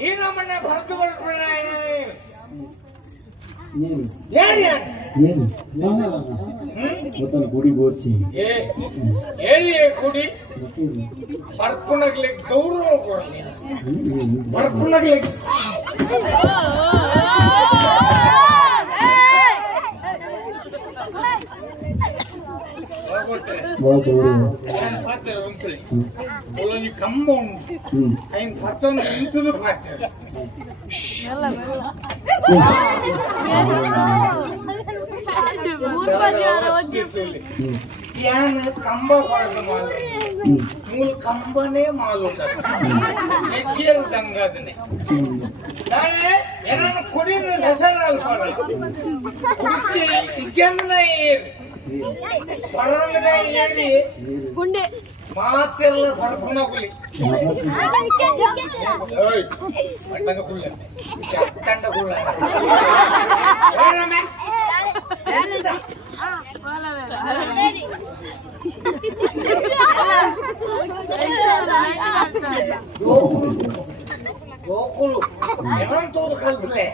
ಈ ನಮ್ಮನ್ನ ಹೊರತು ಬರ್ಬಿಡ ಗುಡಿ ಗೋಚಿ ಹೇಳಿ ಕುಡಿ ಬರ್ಪುಣಗ್ಲಿ ಗೌರವ ಕೊಡಲಿ ಬರ್ಪುಣಗ್ಲಿ ಕಂಬ ಉಂಟು ఆయన పక్కన ఇంతులు పాటాడు ಕಂಬ ಪಾಡ್ದು ಮಾಲು ಮೂಲ ಕಂಬನೇ ಮಾಲು ಎಕ್ಕೇರು ದಂಗಾದನೆ ಏನಾದ್ರು ಕುಡಿದ್ರೆ ಹೆಸರು ಕುಡಿಸಿ ಇಜ್ಜಂದನ ಏರಿ ಪರವನ ಏರಿ ಗುಂಡೆ ಮಾಸೆಲ್ಲ ಸರ್ಪುಣ ಕುಲಿ ಅಟ್ಟಂಗ ಕುಳ್ಳ ಅಟ್ಟಂಡ ಕುಳ್ಳ ಗೋಕುಲು ಏನಂತೋದು ಕಲ್ಪಲೆ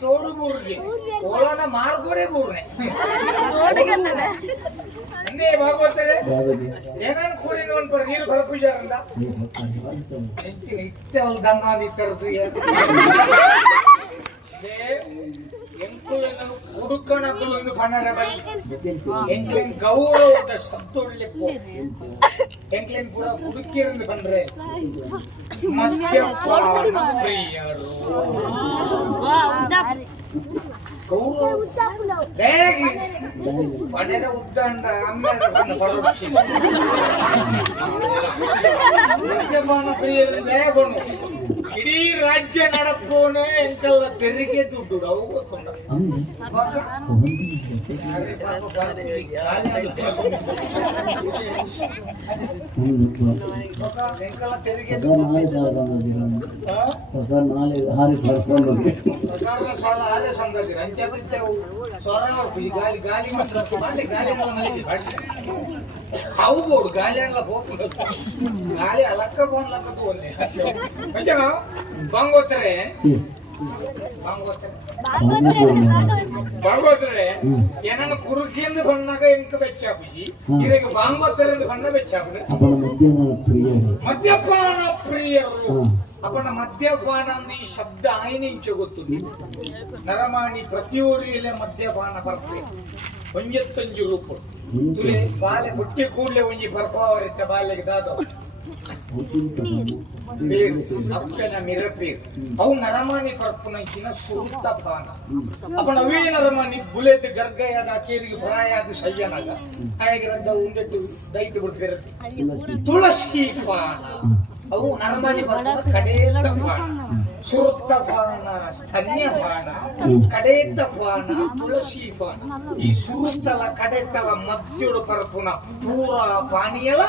ತೋಡು ಬೂರ್ಗೆ ಕೋಲನ ಮಾರ್ಗೋಡೆ ಬೂರ್ನೆ ಭಾಗವತರೆ ಏನಾನು ಕೂಡಿ ನೋಡ್ಬಾರ ನೀರು ಬರಪೂಜಾರಂದ ಇತ್ತೆ ಅವ್ರು ಗಂಗಾದಿ ತರದು ಎಂಕುಲನ್ನು ಹುಡುಕಣಗಳು ಬಣ್ಣರ ಬೈ ಎಂಕ್ಲೆನ್ ಗೌರವದ ಶಬ್ದೊಳ್ಳೆ ಎಂಕ್ಲೆನ್ ಕೂಡ ಹುಡುಕಿರಂದು ಬಂದ್ರೆ ಮದ್ಯಪಾನ ಪ್ರಿಯರು ಗೌರವ ಹೇಗೆ ಪಡೆದ ಉದ್ದಂಡ ಆಮೇಲೆ ಪರೋಕ್ಷ ಮದ್ಯಪಾನ ಪ್ರಿಯರು ಲೇಬನು ಇಡೀ ರಾಜ್ಯ ನಡಪೋನೆ ಎಂಕಲ್ಲ ತೆರಿಗೆ ದುಡ್ಡು ಅವು ಗೊತ್ತುಂಡ ಎಂಕಲ್ಲ ತೆರಿಗೆ ಗಾಳಿ ಗಾಳಿ ಮಾತ್ರ ಅವು ಬೋಡು ಗಾಳಿ ಅಲ್ಲ ಹೋಗ್ತದೆ ಗಾಳಿ ಅಲಕ್ಕ ಬೋನ್ ಲಕ್ಕದು ಒಳ್ಳೆ ಭಾಗವತರೆ ಭಾಗವತರೆ ಏನನ್ನು ಕುರುಸಿಯಿಂದ ಬಣ್ಣಾಗ ಎಂಕ ಬೆಚ್ಚಾಪುಜಿ ಈಗ ಭಾಗವತರಿಂದ ಬಣ್ಣ ಬೆಚ್ಚಾಪುಜಿ ಮದ್ಯಪಾನ ಪ್ರಿಯರು ಅಪ್ಪನ ಮದ್ಯಪಾನ ಅಂದ್ರೆ ಈ ಶಬ್ದ ಆಯ್ನಿಂಚೆ ಗೊತ್ತು ನರಮಾಣಿ ಪ್ರತಿಯೊರಿಯಲ್ಲೇ ಮದ್ಯಪಾನ ಬರ್ತದೆ ಒಂಜತ್ತಂಜು ರೂಪ ಬಾಲೆ ಹುಟ್ಟಿ ಕೂಡಲೇ ಒಂಜಿ ಬರ್ಪಾವರಿದ್ದ ಬಾಲ್ಯಗೆ ದಾದ ಅವು ನರಮಾನಿ ಪರ್ಪುನಂಚಿನ ಸುರುತ್ತ ಪಾನ ಅಪ್ಪನ ಅವೇ ನರಮಾನಿ ಬುಲೆದ್ ಗರ್ಗಯಾದ ಕೇರಿಗೆ ಪ್ರಾಯಾದ ಸಯ್ಯನಾಗ ಹಾಗಿರಂದ ಉಂಡೆದ್ದು ದೈಟ್ ಬಿಡ್ತಿರ ತುಳಸಿ ಪಾನ ಅವು ನರಮಾನಿ ಪರ್ಪುನ ಕಡೇತ ಪಾನ ಸುರುತ್ತ ಪಾನ ಸ್ತನ್ಯ ಪಾನ ಕಡೇತ ಪಾನ ತುಳಸಿ ಪಾನ ಈ ಸುರುತ್ತಲ ಕಡೆತಲ ಮದ್ಯುಡು ಪರ್ಪುನ ಪೂರ ಪಾನೀಯಲ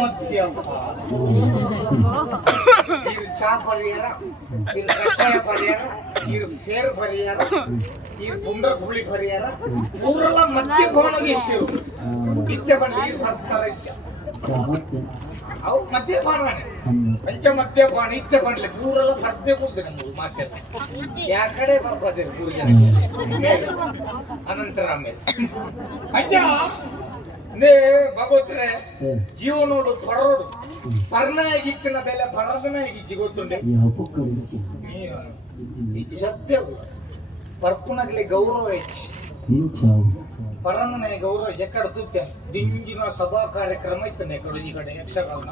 ಮದ್ಯ ಪಾನ ಇದು ಚಾ ಪರಿಹಾರ ಇದು ಕಷಾಯ ಪರಿಹಾರ ಇದು ಫೇರ್ ಪರಿಹಾರ ಇದು ಪುಂಡ್ರ ಹುಳಿ ಪರಿಹಾರ ಪೂರಲ ಮದ್ಯಪಾನಗೆ ಸೇರು ನಿತ್ಯ ಬಂದು ಬರ್ತಾರೆ ಅವು ಮದ್ಯಪಾನ ಪಂಚ ಮದ್ಯಪಾನ ನಿತ್ಯ ಬಂಡ್ಲೆ ಪೂರಲ ಬರ್ದೆ ಕೊಡ್ದೆ ನಮ್ಗೆ ಮಾತೆಲ್ಲ ಯಾ ಕಡೆ ಬರ್ಬಾದೆ ಪೂಜೆ ಅನಂತರ ಆಮೇಲೆ ಅಜ್ಜ ಅಂದ್ರೆ ಭಗವತ್ರೆ ಜೀವನೋಡು ಪರೋಡು ಪರ್ನಾಗಿಕ್ಕಿನ ಬೆಲೆ ಪರದನಾಗಿಜ್ಜಿ ಗೊತ್ತುಂಡೆ ಸತ್ಯ ಪರ್ಪುನಗ್ಲೆ ಗೌರವ ಹೆಚ್ಚು ಪರನ ಗೌರವ ಎಕಡೆ ತುತ್ತೆ ದಿಂಜಿನ ಸಭಾ ಕಾರ್ಯಕ್ರಮ ಇತ್ತನೆ ಕಡೆ ಈ ಕಡೆ ಯಕ್ಷಗಾನ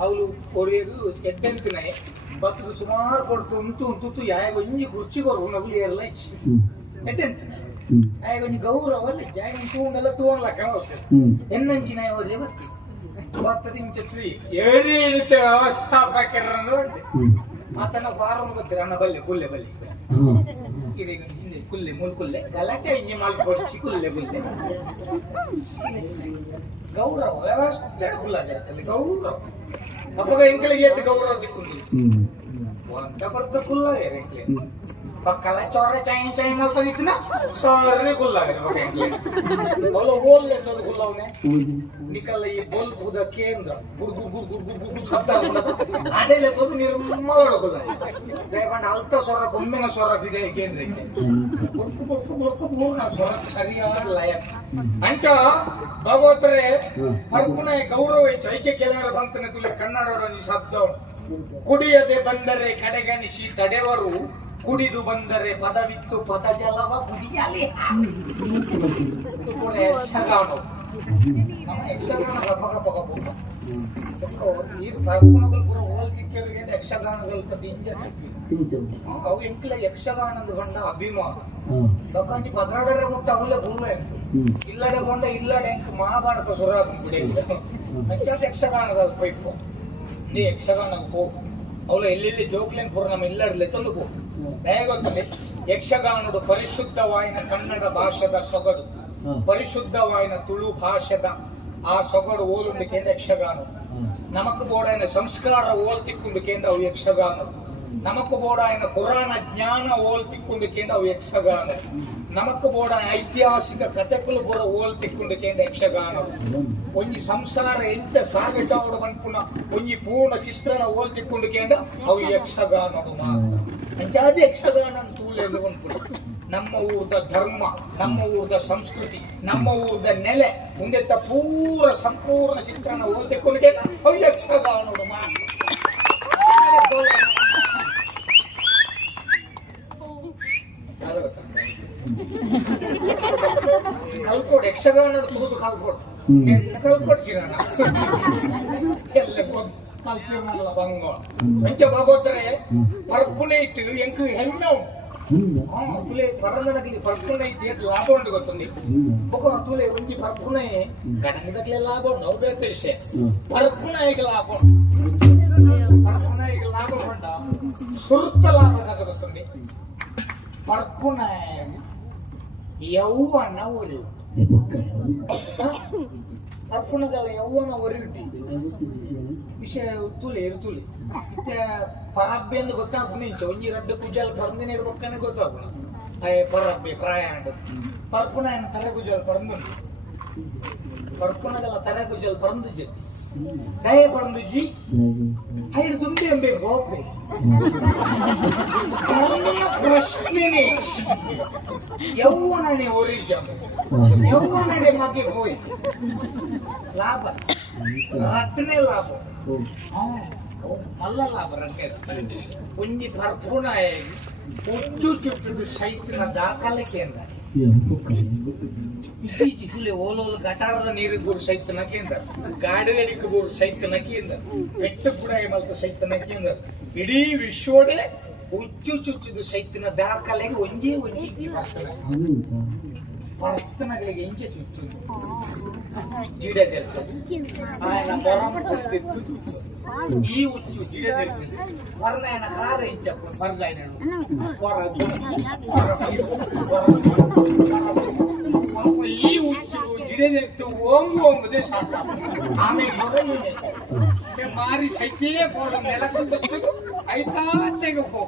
ಅವಳು ಕೊರಿಯದು ಎಡ್ಡೆಂತಿನ ಭಕ್ತರು ಸುಮಾರು ಕೊಡ್ತು ಉಂಟು ಯಾಯ ಒಂಜಿ ಕುರ್ಚಿ ಬರು ನಗುಲಿ ಎಲ್ಲ ಎಡ್ಡೆಂತಿನ ಆಗ ಒಂಜಿ ಗೌರವ ಜಾಯ ತೂಂಡೆಲ್ಲ ತೂನ್ಲಕ್ಕ ಎನ್ನಂಚಿನ ಅವರಿಗೆ ಬರ್ತದೆ ಬರ್ತದಿಂಚಿ ಏರಿ ಇರುತ್ತೆ ವ್ಯವಸ್ಥಾಪಕರನ್ನು ಆತನ ಫಾರಂ ಗೊತ್ತಿರ ಅಣ್ಣ ಬಲ್ಲೆ ಕುಲ್ಲೆ ಬಲ್ಲಿ ಕುಲ್ಲೆ ಮುಲ್ಕುಲ್ಲೆ ಗಲಾಟೆ ಹಿಂಗೆ ಮಾಲ್ಕೊಡ್ಸಿ ಕುಲ್ಲೆ ಬುಲ್ಲೆ ಗೌರವ ವ್ಯವಸ್ಥೆ ಕುಲ್ಲ ಗೌರವ ಅಪ್ಪಗ ಎಂಕಲಿಗೆ ಎದ್ದು ಗೌರವ ಸಿಕ್ಕುಂಡು ಅಂತ ಬರ್ತ ಕುಲ್ಲಾಗೆ ಪಕ್ಕಲ ಚೋರ ಚೈ ಚೈ ಮಲ್ತ ಇತ್ತಿನ ಸಾರನೆ ಕುಲ್ಲಾಗೆ ಅವಳು ಗೋಲ್ ಎಂತದ್ದು ಕುಲ್ಲವನೆ ನಿಕಲ್ಲ ಈ ಗೋಲ್ ಬುದ ಕೇಂದ್ರ ಗುರ್ ಗುರ್ ಗುರ್ ಗುರ್ ಗುರ್ ಗುರ್ ಶಬ್ದ ಆಡೇಲೆ ತೋದು ನಿರ್ಮಲ ಕುಲ್ಲಾಗೆ ದೇವಣ್ಣ ಅಲ್ತ ಸ್ವರ ಕೊಮ್ಮಿನ ಸ್ವರ ಇದೆ ಕೇಂದ್ರಕ್ಕೆ ಬುರ್ಕು ಬುರ್ಕು ಬುರ್ಕು ಪೂರ್ಣ ಸ್ವರ ಸರಿಯಾದ ಲಯ ಅಂಚ ಭಗವತರೇ ಪರ್ಪುನ ಗೌರವ ಚೈಕ್ಯ ಕೆಲವರ ಬಂತನೆ ತುಲೆ ಕನ್ನಡದ ಶಬ್ದ ಕುಡಿಯದೆ ಬಂದರೆ ಕಡೆಗಣಿಸಿ ತಡೆವರು ಕುಡಿದು ಬಂದರೆ ಪದವಿತ್ತು ಪದಜಲವ ಕುಡಿಯಲಿ ಯಕ್ಷಗಾನ ನಮ್ಮ ಯಕ್ಷಗಾನ ಗಪ್ಪ ಗಪ್ಪ ಗಪ್ಪ ಈ ಪರ್ಪುಣಗಳು ಪೂರ ಹೋಲ್ಕಿಕ್ಕರಿಗೆ ಯಕ್ಷಗಾನಗಳು ಅವು ಎಂಕ್ಲ ಯಕ್ಷಗಾನದ ಬಂಡ ಅಭಿಮಾನ ಬಕಾಂಜಿ ಪದ್ರಾಡರೆ ಮುಟ್ಟ ಅವಲೇ ಭೂಮ ಇಲ್ಲಡೆ ಕೊಂಡ ಇಲ್ಲಡೆ ಮಹಾಭಾರತ ಸುರ ಬಿಡಿ ಯಕ್ಷಗಾನದ ಪೈಪು ನೀ ಯಕ್ಷಗಾನಕ್ಕೆ ಹೋಗು ಅವಳು ಎಲ್ಲೆಲ್ಲಿ ಜೋಕ್ಲೇನ್ ಪೂರ ನಮ್ಮ ಇಲ್ಲಡಲೆ ತಂದು ಹೋಗು ಹೇಗೊತ್ತಲ್ಲಿ ಯಕ್ಷಗಾನದ ಪರಿಶುದ್ಧವಾಯಿನ ಕನ್ನಡ ಭಾಷೆದ ಸೊಗಡು ಪರಿಶುದ್ಧವಾಯಿನ ತುಳು ಭಾಷೆದ ಆ ಸೊಗಡು ಓಲುಂಡಿಕೆಂದ ಯಕ್ಷಗಾನ ನಮಕ್ ಬೋಡಾಯನ ಸಂಸ್ಕಾರ ಓಲ್ತಿಕ್ಕೊಂಡುಕೆಂದ ಅವು ಯಕ್ಷಗಾನ ನಮಕ್ ಬೋಡಾಯನ ಪುರಾಣ ಜ್ಞಾನ ಓಲ್ತಿಕ್ಕೊಂಡುಕೆಂದ ಅವು ಯಕ್ಷಗಾನ ನಮಕ್ ಬೋಡಾಯ ಐತಿಹಾಸಿಕ ಕಥೆಗಳು ಬೋಡ ಓಲ್ತಿಕ್ಕೊಂಡುಕೆಂದ ಯಕ್ಷಗಾನ ಒಂಜಿ ಸಂಸಾರ ಎಂತ ಸಾಗಸಾವಡು ಬಂದ್ಪುನ ಒಂಜಿ ಪೂರ್ಣ ಚಿತ್ರಣ ಓಲ್ತಿಕ್ಕೊಂಡುಕೆಂದ ಅವು ಯಕ್ಷಗಾನದು ಅಂಚಾದ ಯಕ್ಷಗಾನ ತೂಲೆದು ಬಂದ್ಪುನ ನಮ್ಮ ಊರ್ದ ಧರ್ಮ ನಮ್ಮ ಊರ್ದ ಸಂಸ್ಕೃತಿ ನಮ್ಮ ಊರ್ದ ನೆಲೆ ಮುಂದೆತ್ತ ಪೂರ ಸಂಪೂರ್ಣ ಚಿತ್ರಣ ಓದಿಕೊಂಡೆ ಅವು ಯಕ್ಷಗಾನೋಡು ಕಲ್ಕೊಡು ಯಕ್ಷಗಾನ ತುದು ಕಲ್ಕೊಡು ಕಲ್ಕೊಡ್ಸಿರ ಎಲ್ಲ ಕಲ್ತಿರಲ್ಲ ಬಂಗ ಪಂಚ ಭಾಗವತರೇ ಪರ್ಪುನೆ ಇಟ್ಟು ಎಂಕು ಹೆಣ್ಣು ತುಲೆ ಪರಂದನಗಲಿ ಪರ್ಪುನೆ ಇಟ್ಟು ಲಾಭ ಉಂಟು ಗೊತ್ತುಂಡಿ ಬೊಕ್ಕ ತುಲೆ ಒಂಜಿ ಪರ್ಪುನೆ ಗಣಗದಕ್ಲೆ ಲಾಭ ಉಂಟು ಅವ್ರ ವಿಷಯ ಪರ್ಪುನೆಗೆ ಲಾಭ ಪರ್ಪುನೆಗೆ ಲಾಭ ಉಂಟ ಸುರುತ್ತ ಲಾಭ ಗೊತ್ತುಂಡಿ ಪರ್ಪುನೆ ಯೌವನ ಒರಿ ಪರ್ಪುಣಗಲ ಯೌವನ ಒರಿ ಉಂಟು ವಿಷಯ ತುಲೆ ತುಲೆ ಮತ್ತೆ ಪರಬ್ಬೆ ಎಂದು ಗೊತ್ತಾಗ್ತೀನಿ ಒಂಜಿ ರಡ್ಡು ಪೂಜಾಲ್ ಪರಂದಿನ ಇಡ್ಬೇಕನೆ ಗೊತ್ತಾಗ್ಣ ಅಯ್ಯ ಪರಬ್ಬೆ ಪ್ರಯಾಣ ಪರ್ಪುಣ ತಲೆ ಪೂಜಾಲ್ ಪರಂದು ಪರ್ಪುಣಗಲ ತಲೆ ಪೂಜಾಲ್ ಪರಂದುಜಿ ದಯ ಪರಂದುಜಿ ಐದು ತುಂಬಿ ಎಂಬೆ ಗೋಪೆ ಪ್ರಶ್ನೆ ಯೌವನನೆ ಒರಿಜ ಯೌವನನೆ ಮಗೆ ಹೋಯ್ ಲಾಭ ರತ್ನೆ ಲಾಭ ಮಲ್ಲ ಲಾಭ ರಟ್ನೆ ಒಂಜಿ ಪರ್ಪುಣ ಉಚ್ಚು ಚುಚ್ಚುಡು ಶೈತ್ಯನ ದಾಖಲೆ ಕೇಂದ್ರ ಇತ್ತೀಚೆ ಕುಲೆ ಓಲೋಲು ಗಟಾರದ ನೀರಿಗೆ ಗೋರು ಶೈತ್ಯನ ಕೇಂದ್ರ ಗಾಡಿಗೆ ಗೋರು ಶೈತ್ಯನ ಕೇಂದ್ರ ಪೆಟ್ಟು ಕೂಡ ಮಲ್ಕ ಶೈತ್ಯನ ಕೇಂದ್ರ ಇಡೀ ವಿಶ್ವಡೆ ಉಚ್ಚು ಚುಚ್ಚುದು ಶೈತ್ಯನ ದಾಖಲೆಗೆ ಒಂಜೇ ಒಂಜಿ ಪರ್ತನಗಳಿಗೆ ಇಂಚೆ ಚುಚ್ಚು ಜಿಡ ఆయన ఈ ఉచ్చు జిడ వర్ణాయన కార ఇచ్చప్పుడు మరదాయన ఈ ఉచ్చు జిడ ఓంగు ఓంగుదే శాంత ఆమె మారి శక్తియే పోవడం నెలకు అయితే తెగపో